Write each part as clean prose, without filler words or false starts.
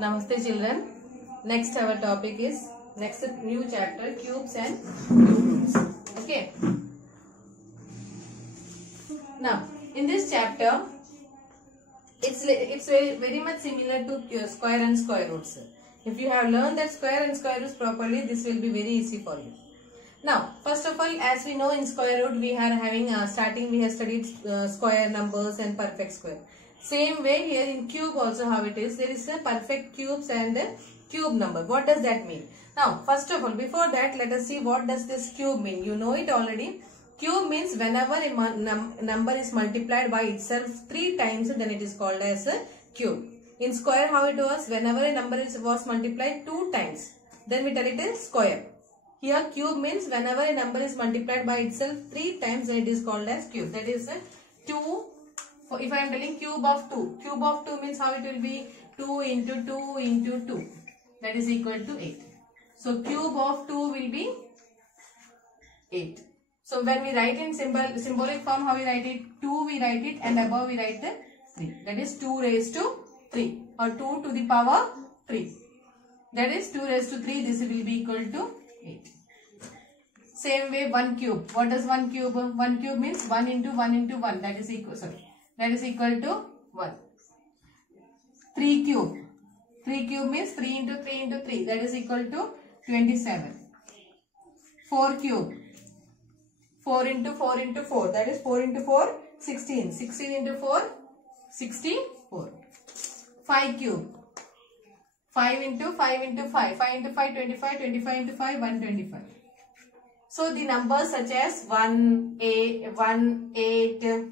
Namaste children. Next our topic is next new chapter cubes and cube roots. Okay. Now in this chapter it's very much similar to square and square roots. If you have learned that square and square roots properly, this will be very easy for you. Now first of all, as we know, in square root we are having starting we have studied square numbers and perfect square. Same way here in cube also how it is. There is a perfect cubes and a cube number. What does that mean? Now first of all, before that let us see what does this cube mean. You know it already. Cube means whenever a number is multiplied by itself 3 times, then it is called as a cube. In square how it was, whenever a number was multiplied 2 times, then we tell it is square. Here cube means whenever a number is multiplied by itself 3 times, then it is called as cube. That is 2. If I am telling cube of 2, cube of 2 means how it will be 2 into 2 into 2. That is equal to 8. So cube of 2 will be 8. So when we write in symbolic form, how we write it? 2 we write it and above we write the 3. That is 2 raised to 3 or 2 to the power 3. That is 2 raised to 3. This will be equal to 8. Same way 1 cube. What does 1 cube? 1 cube means 1 into 1 into 1. That is equal. That is equal to 1. 3 cube. 3 cube means 3 into 3 into 3. That is equal to 27. 4 cube. 4 into 4 into 4. That is 4 into 4, 16. 16 into 4, 64. 5 cube. 5 into 5 into 5. 5 into 5, 25. 25 into 5, 125. So the numbers such as 1, 8, 1, 8,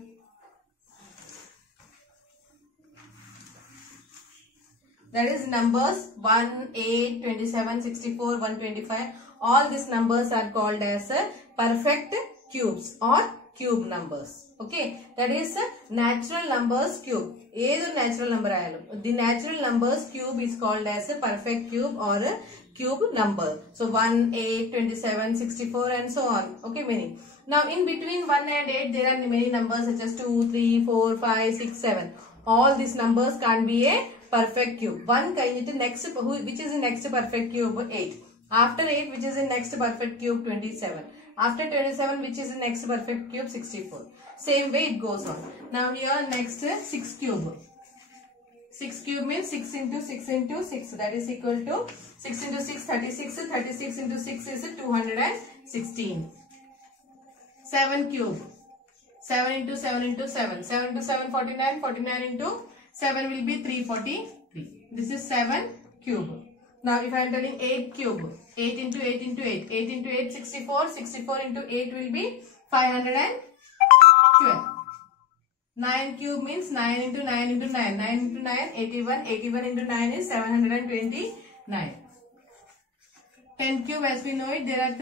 that is numbers 1, 8, 27, 64, 125. All these numbers are called as perfect cubes or cube numbers. Okay, that is natural numbers cube. Either natural number ayalum. The natural numbers cube is called as a perfect cube or a cube number. So 1, 8, 27, 64 and so on. Okay, many. Now in between 1 and 8 there are many numbers such as 2, 3, 4, 5, 6, 7. All these numbers can't be a perfect cube. 1 കഴിഞ്ഞിട്ട് next which is the next perfect cube? 8. After 8 which is the next perfect cube? 27. After 27 which is the next perfect cube? 64. Same way it goes on. Now here next 6 cube. 6 cube means 6 into 6 into 6. That is equal to 6 into 6 36. 36 into 6 is 216. 7 cube. 7 into 7 into 7. 7 into 7 49. 49 into 7 will be 343. This is 7 cube. Now if I am telling 8 cube. 8 into 8 into 8. 8 into 8 64. 64 into 8 will be 512. 9 cube means 9 into 9 into 9. 9 into 9 81. 81 into 9 is 729. 10 cube, as we know it, there are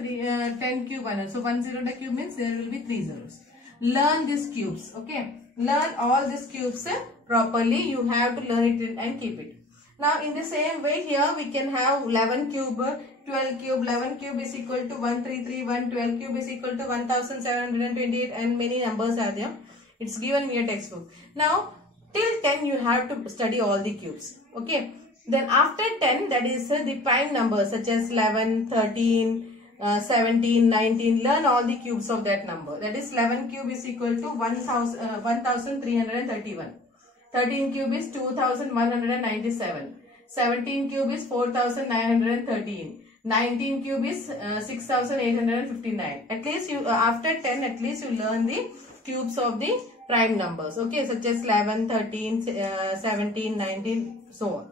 10 cube. So 1 0 the cube means there will be 3 zeros. Learn these cubes. Okay. Learn all these cubes properly. You have to learn it and keep it. Now in the same way here we can have 11 cube, 12 cube. 11 cube is equal to 1331. 12 cube is equal to 1728 and many numbers are there. It's given me a textbook. Now till 10 you have to study all the cubes. Okay. Then after 10, that is the prime numbers such as 11, 13, 17, 19. Learn all the cubes of that number. That is 11 cube is equal to 1331. 13 cube is 2197. 17 cube is 4913. 19 cube is 6859. At least you after 10 at least you learn the cubes of the prime numbers. Okay, such as 11, 13, 17, 19, so on.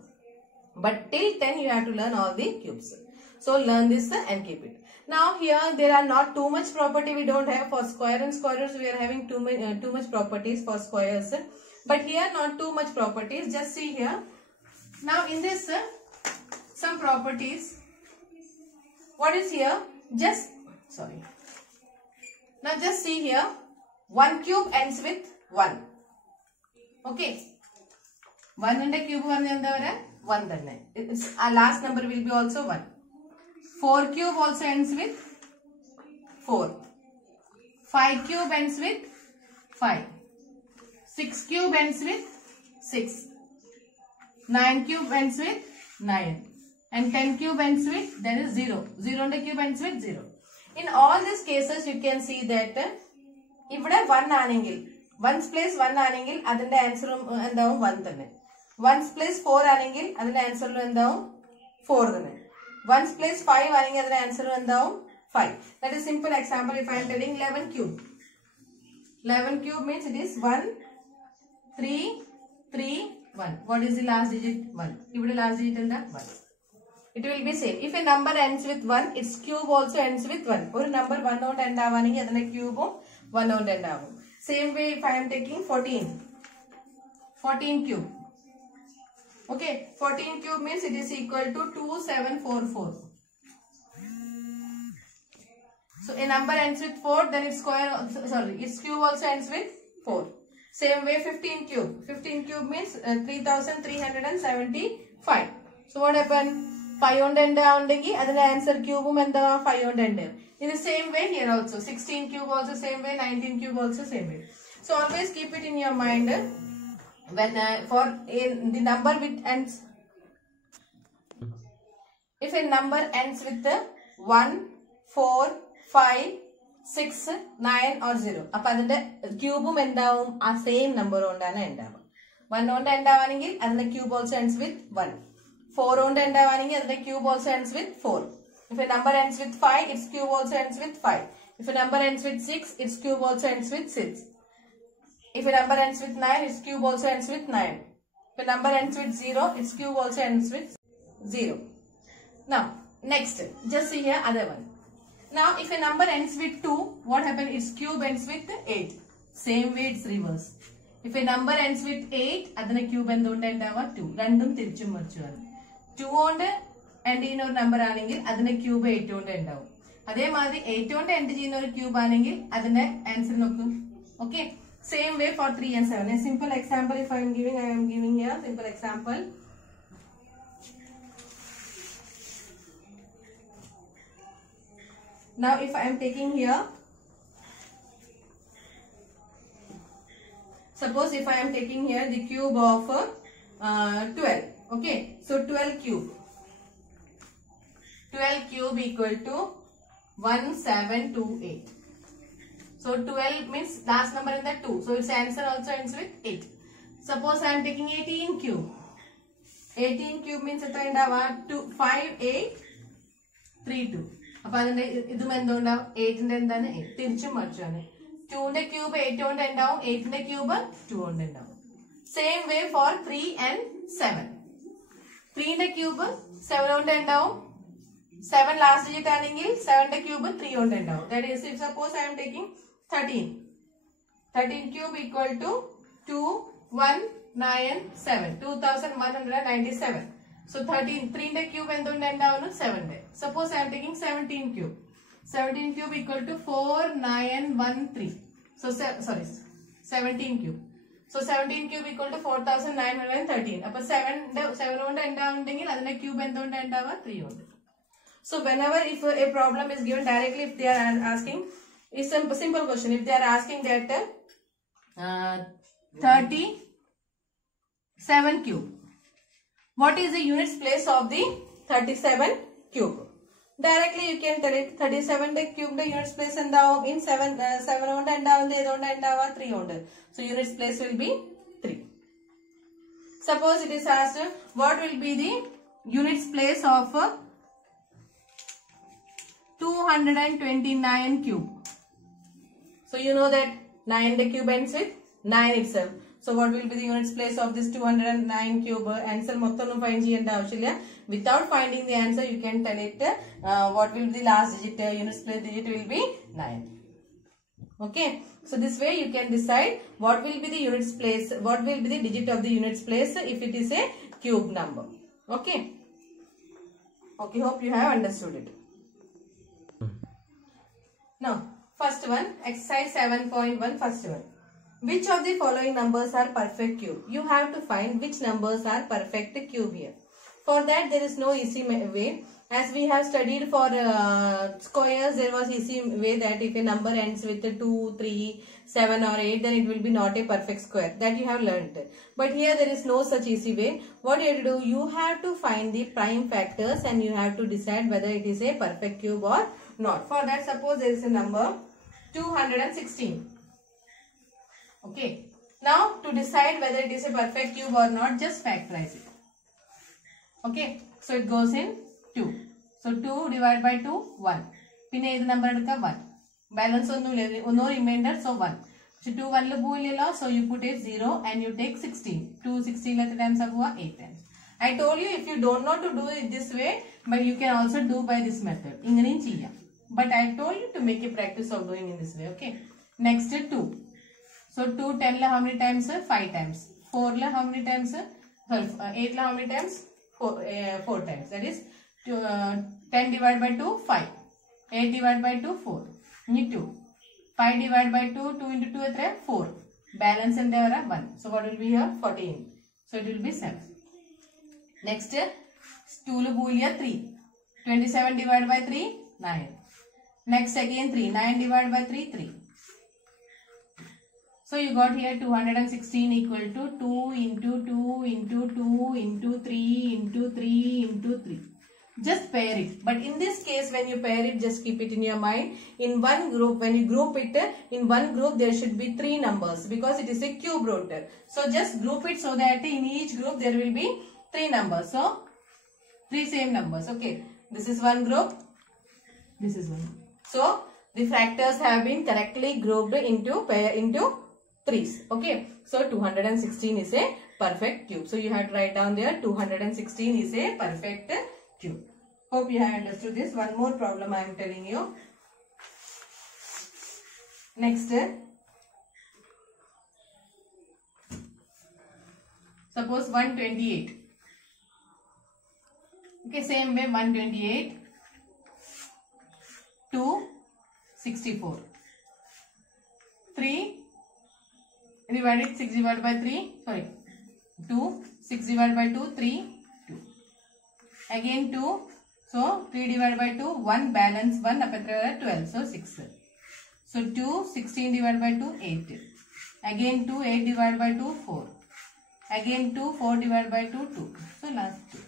But till 10 you have to learn all the cubes. So learn this and keep it. Now here there are not too much property we don't have for square and squares. We are having too much properties for squares. But here not too much properties. Just see here. Now in this some properties. What is here? Now just see here. 1 cube ends with 1. Okay. 1 in the cube 1 then. Its last number will be also 1. 4 cube also ends with 4. 5 cube ends with 5. 6 cube ends with 6. 9 cube ends with 9. And 10 cube ends with, that is 0. 0 ന്റെ cube ends with 0. In all these cases, you can see that ഇവിടെ 1 ആണെങ്കിൽ, 1's place 1 ആണെങ്കിൽ അതിന്റെ ആൻസറും എന്താവും 1 തന്നെ. 1's place 4 ആണെങ്കിൽ അതിന്റെ ആൻസറിലും എന്താവും 4 തന്നെ. 1's place 5 ആണെങ്കിൽ അതിന്റെ ആൻസറും എന്താവും 5. That is simple example. If I am telling 11 cube. 11 cube means it is 1, 3, 3, 1. What is the last digit? 1. ഇവിടെ last digit എന്താ 1. It will be same. If a number ends with 1, its cube also ends with 1. ഒരു number 1 കൊണ്ട് end ആവാണെങ്കിൽ അതിന്റെ cube 1 കൊണ്ട് end ആവും. Same way if I am taking 14. 14 cube. Okay. 14 cube means it is equal to 2744. So a number ends with 4, then its square, sorry, its cube also ends with 4. Same way 15 cube. 15 cube means 3375. So what happened? 5 on end ആവുണ്ടെങ്കിൽ അതിന്റെ answer ക്യൂബും എന്താ 5 on end. In the same way here also 16 cube also same way, 19 cube also same way. So always keep it in your mind when for the number which ends, if a number ends with 1, 4, 5, 6, 9 or 0, appo adinte cube endavum a same number ondana endava. 1 on end avanengil adinte cube also ends with 1. 4 on end avanengil adinte cube also ends with 4. If a number ends with 5, its cube also ends with 5. If a number ends with 6, its cube also ends with 6. If a number ends with 9, its cube also ends with 9. If a number ends with 0, its cube also ends with 0. Now next, just see here other one. Now, if a number ends with 2, what happens? Its cube ends with 8. Same way, it's reverse. If a number ends with 8, adana cube endonde endava 2. Random tirichum marchuvan. 2 onde end cheyna oru number aanengil adana cube 8 onde endavum. Adhe maadhiri 8 onde end cheyna oru cube aanengil adana answer nokku. Okay. Same way for 3 and 7. A simple example if I am giving here simple example. Now if I am taking here, suppose if I am taking here the cube of 12. Okay, so 12 cube. 12 cube equal to 1728. So 12 means last number in the 2. So its answer also ends with 8. Suppose I am taking 18 cube. 18 cube means 5832. അപ്പൊ അതിന്റെ ഇതും എന്തുണ്ടാവും 8ന്റെ എന്താണ് തിരിച്ചും മറിച്ചാണ്. 2ന്റെ cube 8 കൊണ്ട് ഉണ്ടാവും, 8ന്റെ cube 2 കൊണ്ട് ഉണ്ടാവും. Same way for 3 and 7. 3ന്റെ ക്യൂബ് 7 കൊണ്ട് ഉണ്ടാവും, 7 ലാസ്റ്റ് ഡിജിറ്റ് ആണെങ്കിൽ 7ന്റെ ക്യൂബ് 3 കൊണ്ട് ഉണ്ടാവും. That is if suppose I am taking 13. 13 cube equal to 2197. 2197. So 3 ന്റെ cube എന്തുകൊണ്ട് ഉണ്ടാവുന്നു 7. Suppose I am taking 17 cube. 17 cube equal to 4913. So 17 cube. So 17 cube equal to 4913. അപ്പൊ 7 കൊണ്ട് ഉണ്ടാവുന്നെങ്കിൽ അതിന്റെ ക്യൂബ് എന്തുകൊണ്ട് ഉണ്ടാവുക 3 കൊണ്ട്. So whenever if a problem is given directly, if they are asking, it's a simple question. If they are asking that 37 cube. What is the units place of the 37 cube? Directly you can tell it 37 cube the units place endavum in 7 onde endavunde edonde endava 3 onde. So units place will be 3. Suppose it is asked what will be the units place of 229 cube. So you know that 9 the cube ends with 9 itself. So what will be the units place of this 209 cube? Answer mottham find cheyanda avashyamilla. Without finding the answer, you can tell it what will be the last digit, units place digit will be 9. Okay. So this way you can decide what will be the units place, what will be the digit of the units place if it is a cube number. Okay. Okay, hope you have understood it. Now, first one, exercise 7.1, first one. Which of the following numbers are perfect cube? You have to find which numbers are perfect cube here. For that there is no easy way. As we have studied for squares, there was easy way that if a number ends with 2, 3, 7 or 8, then it will be not a perfect square. That you have learnt. But here there is no such easy way. What you have to do, you have to find the prime factors and you have to decide whether it is a perfect cube or not. For that, suppose there is a number 216. Okay. Now to decide whether it is a perfect cube or not, just factorize it. Okay. So it goes in 2. So 2 divided by 2, 1. Pinne this number 1. Balance no remainder, so 1. So 2 1 so you put it 0 and you take 16. 2 16 times of 8 times. I told you if you don't know to do it this way, but you can also do by this method. But I told you to make a practice of doing in this way. Okay. Next 2. So 2 10 how many times? 5 times. 4 how many times? 8 how many times? 4 times. That is 10 divided by 2, 5. 8 divided by 2, 4. 2. 5 divided by 2, 2 into 2 is 4. Balance and there are 1. So what will be here? 14. So it will be 7. Next, 2 3. 27 divided by 3, 9. Next again 3. 9 divided by 3, 3. So you got here 216 equal to 2 into 2 into 2 into 3 into 3 into 3. Just pair it. But in this case, when you pair it, just keep it in your mind. In one group, when you group it, in one group there should be 3 numbers because it is a cube root. So just group it so that in each group there will be 3 numbers. So 3 same numbers. Okay. This is one group. This is one. So the factors have been correctly grouped into 3's. Okay. So 216 is a perfect cube. So you have to write down there 216 is a perfect cube. Hope you have understood this. One more problem I am telling you. Next. Suppose 128. Okay, same way 128 to 64. 3 divided 6 divided by 3. Sorry. 2. 6 divided by 2. 3. 2. Again 2. So 3 divided by 2. 1 balance 1 up at 12. So 6. So 2. 16 divided by 2. 8. Again 2. 8 divided by 2. 4. Again 2. 4 divided by 2. 2. So last 2.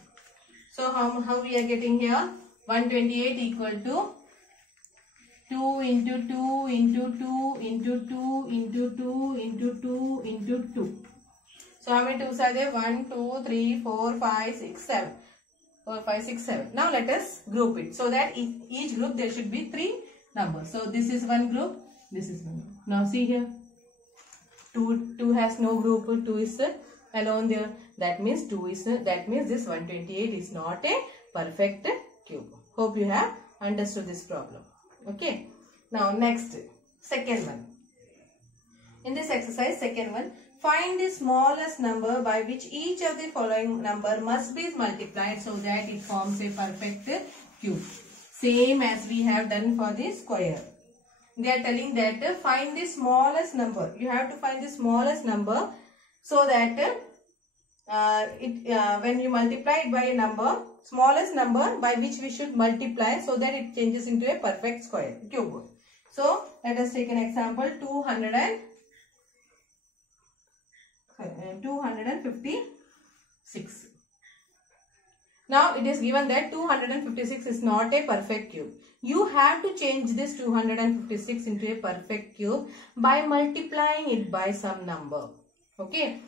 So how we are getting here? 128 equal to 2 into 2 into 2 into 2 into 2 into 2 into 2. So how many 2's are there? 1, 2, 3, 4, 5, 6, 7. 4, 5, 6, 7. Now let us group it. So that each group there should be 3 numbers. So this is one group. This is one group. Now see here. 2 has no group. 2 is alone there. That means that means this 128 is not a perfect cube. Hope you have understood this problem. Okay. Now next, second one. In this exercise, second one, find the smallest number by which each of the following number must be multiplied so that it forms a perfect cube. Same as we have done for the square. They are telling that find the smallest number. You have to find the smallest number so that when you multiply it by a number, smallest number by which we should multiply so that it changes into a perfect square cube. So let us take an example. 256. Now it is given that 256 is not a perfect cube. You have to change this 256 into a perfect cube by multiplying it by some number. Okay.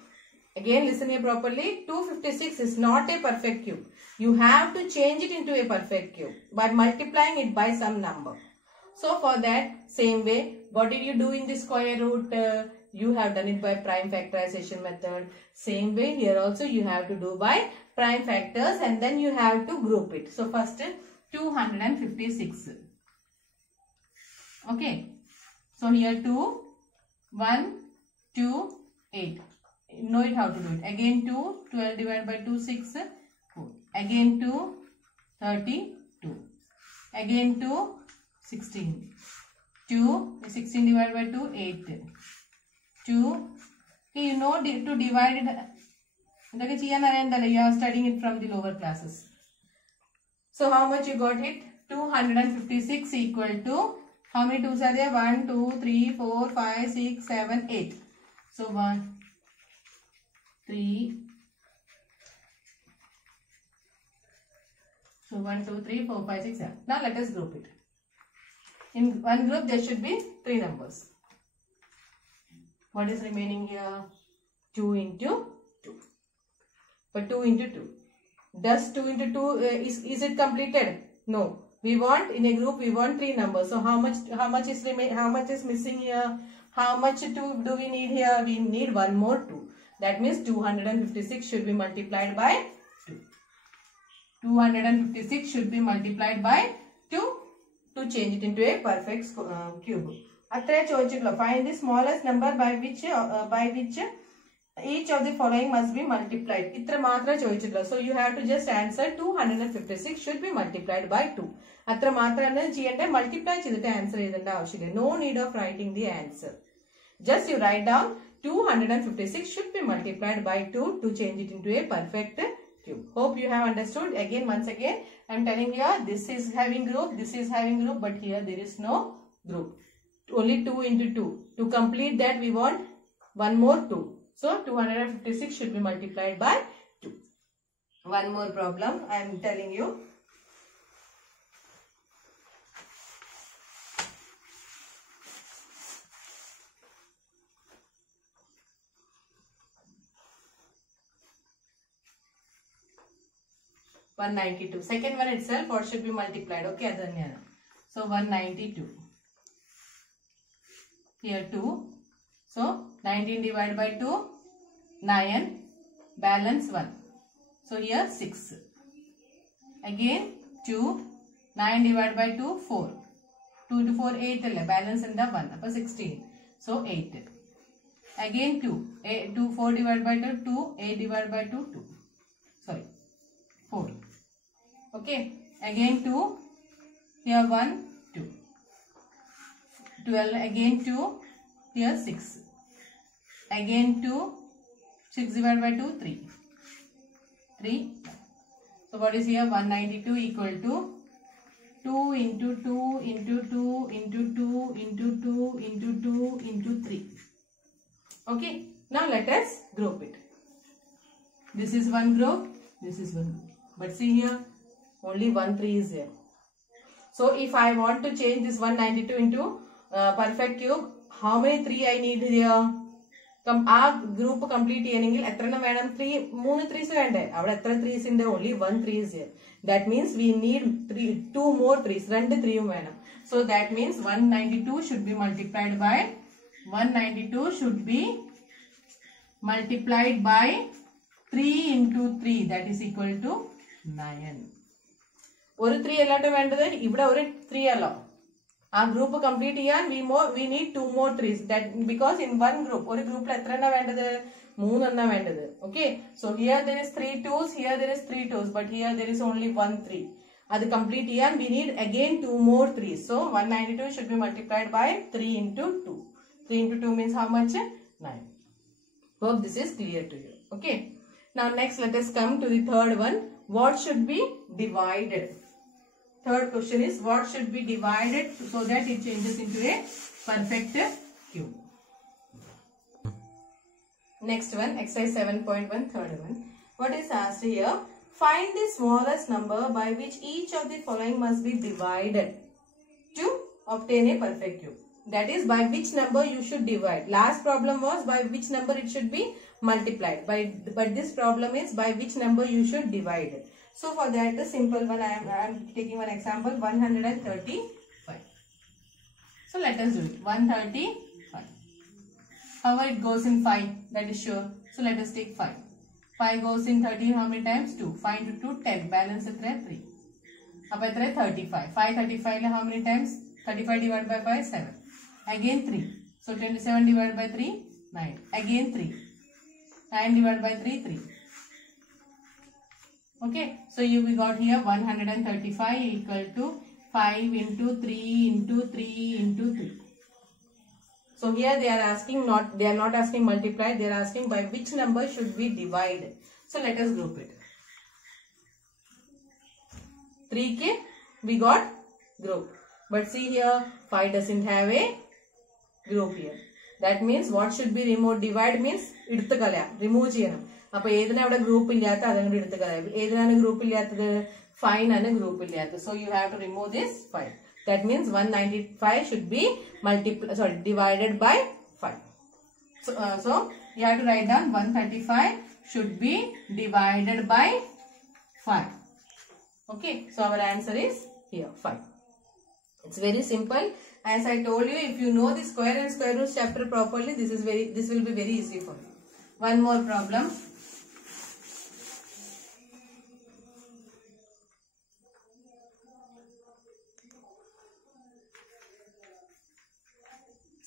Again listen here properly. 256 is not a perfect cube. You have to change it into a perfect cube by multiplying it by some number. So for that, same way, what did you do in the square root? You have done it by prime factorization method. Same way here also you have to do by prime factors and then you have to group it. So first 256. Okay. So here 2, 1, 2, 8. Know it how to do it. Again 2, 12 divided by 2, 6, 4. Again 2, 32. Again 2, 16. 2, 16 divided by 2, 8. 2. Okay, you know to divide it. You are studying it from the lower classes. So how much you got it? 256 equal to, how many 2s are there? 1, 2, 3, 4, 5, 6, 7, 8. So 1, 3. So 1, 2, 3, 4, 5, 6, 7. Now let us group it. In one group there should be 3 numbers. What is remaining here? 2 into 2. But 2 into 2. Does 2 into 2, is it completed? No. We want, in a group, we want 3 numbers. So how much is missing here? How much 2 do we need here? We need one more 2. That means 256 should be multiplied by 2. 256 should be multiplied by 2 to change it into a perfect cube. Find the smallest number by which each of the following must be multiplied. So you have to just answer 256 should be multiplied by 2. Multiply answer. No need of writing the answer. Just you write down 256 should be multiplied by 2 to change it into a perfect cube. Hope you have understood. Again, once again, I am telling you, this is having group, this is having group, but here there is no group. Only 2 into 2. To complete that, we want one more 2. So 256 should be multiplied by 2. One more problem I am telling you. (192). Second one itself, what should be multiplied? Okay, Adanya. So 192. Here 2. So 19 divided by 2, 9, balance 1. So here 6. Again 2, 9 divided by 2, 4. 2 into 4, 8, balance in the 1, 16. So 8. Again 2, 4 divided by 2, 8 divided by 2, 2. Sorry, 4. Okay, again 2, here 1, 2. 12, again 2, here 6. Again 2, 6 divided by 2, 3. 3. So what is here? 192 equal to 2 into 2 into 2 into 2 into 2 into 2 into 3. Okay. Now let us group it. This is one group. This is one group. But see here, only 1 3 is there. So if I want to change this 192 into perfect cube, how many 3 I need here? Group complete cheyanengil ethrana vedam 3 3s vende avada etra 3s inde only 1 3 is here. That means we need 2 more 3s, 2 3 vedam. So that means 192 should be multiplied by 3 into 3, that is equal to 9. Oru 3 ellata vendadu ivda oru 3 alla. Our group complete here, we need 2 more 3s. That because in one group, one group la ethrana vendadu 3 anna vendadu. Okay, so here there is 3 2s, here there is 3 2s, but here there is only 1 3. Adu complete here, we need again 2 more 3s. So 192 should be multiplied by 3 into 2. 3 into 2 means how much? 9. Hope this is clear to you. Okay. Now next let us come to the third one. What should be divided? Third question is what should be divided so that it changes into a perfect cube. Next one, exercise 7.1, third one. What is asked here? Find the smallest number by which each of the following must be divided to obtain a perfect cube. That is, by which number you should divide. Last problem was by which number it should be multiplied. But this problem is by which number you should divide it. So for that, the simple one, I am taking one example, 135. So let us do it. 135. However, it goes in 5, that is sure. So let us take 5. 5 goes in 13, how many times? 2. 5 into 2, 10. Balance is 3. Up 35. 5 35, how many times? 35 divided by 5, 7. Again 3. So 27 divided by 3, 9. Again 3. 9 divided by 3, 3. Okay, so we got here 135 equal to 5 into 3 into 3 into 3. So here they are asking they are not asking multiply, they are asking by which number should we divide. So let us group it. 3k we got group. But see here, 5 doesn't have a group here. That means what should be removed? Divide means എടുത്തു കളയാം, remove ചെയ്യണം. അപ്പോൾ ഏതിനാ അവിടെ group ഇല്ലാത്ത അതങ്ങോട്ട് എടുത്തു കളയാം. ഏതിനാണ് group ഇല്ലാത്തത്? 5 ആണ് ഗ്രൂപ്പ് ഇല്ലാത്തത്. So you have to remove this 5. That means 195 should be divided by 5. So you have to write down 135 should be divided by 5. Okay, so our answer is here 5. It's very simple. As I told you, if you know the square and square roots chapter properly, this will be very easy for you. One more problem.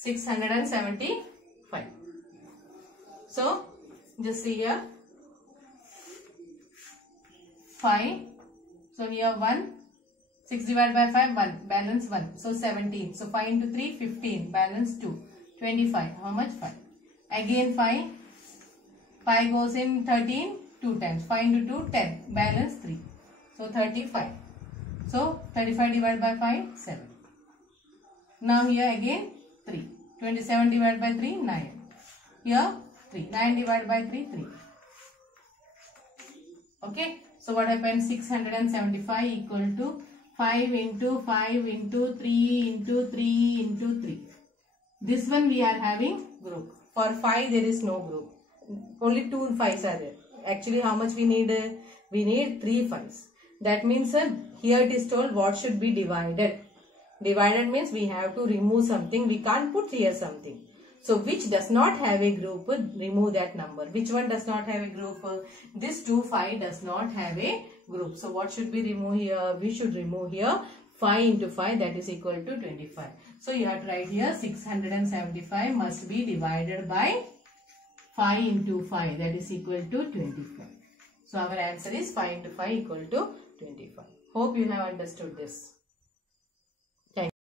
$675. So just see here 5. So here 1. 6 divided by 5, 1. Balance 1. So 17. So 5 into 3, 15. Balance 2. 25. How much? 5. Again 5. 5 goes in 13. 2 times. 5 into 2, 10. Balance 3. So 35. So 35 divided by 5, 7. Now here again 3. 27 divided by 3, 9. Here 3. 9 divided by 3, 3. Okay. So what happens? 675 equal to 5 into 5 into 3 into 3 into 3. This one we are having group. For 5 there is no group. Only 2 5s are there. Actually how much we need? We need 3 5s. That means here it is told what should be divided. Divided means we have to remove something. We can't put here something. So which does not have a group, remove that number. Which one does not have a group? This 2 5 does not have a group. So what should be removed here? We should remove here 5 into 5, that is equal to 25. So you have to write here 675 must be divided by 5 into 5, that is equal to 25. So our answer is 5 into 5 equal to 25. Hope you have understood this.